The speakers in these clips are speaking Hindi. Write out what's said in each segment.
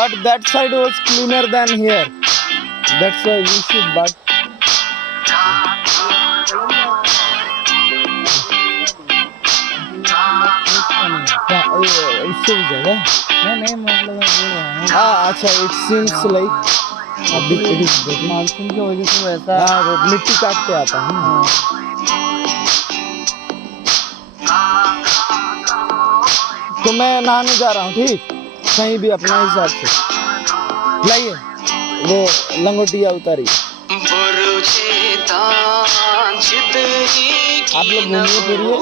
but that side was cleaner than here. That's why we should. But उससे भी ज्यादा नहीं मतलब मैं बोल रहा हूँ हाँ अच्छा it seems like अभी it is better. मानसून की वजह से वैसा हाँ वो मिट्टी काटते आता है ना। तो मैं नहाने जा रहा हूँ ठीक कहीं भी अपना हिसाब से लाइए वो लंगोटिया उतारी आप लोग घूमिए फिरिए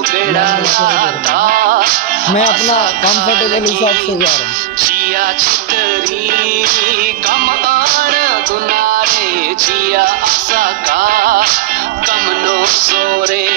मैं अपना कंफर्टेबल हिसाब से जा रहा हूँ जिया चितरी कमार दुनारे जिया आशा का कमनो सोरे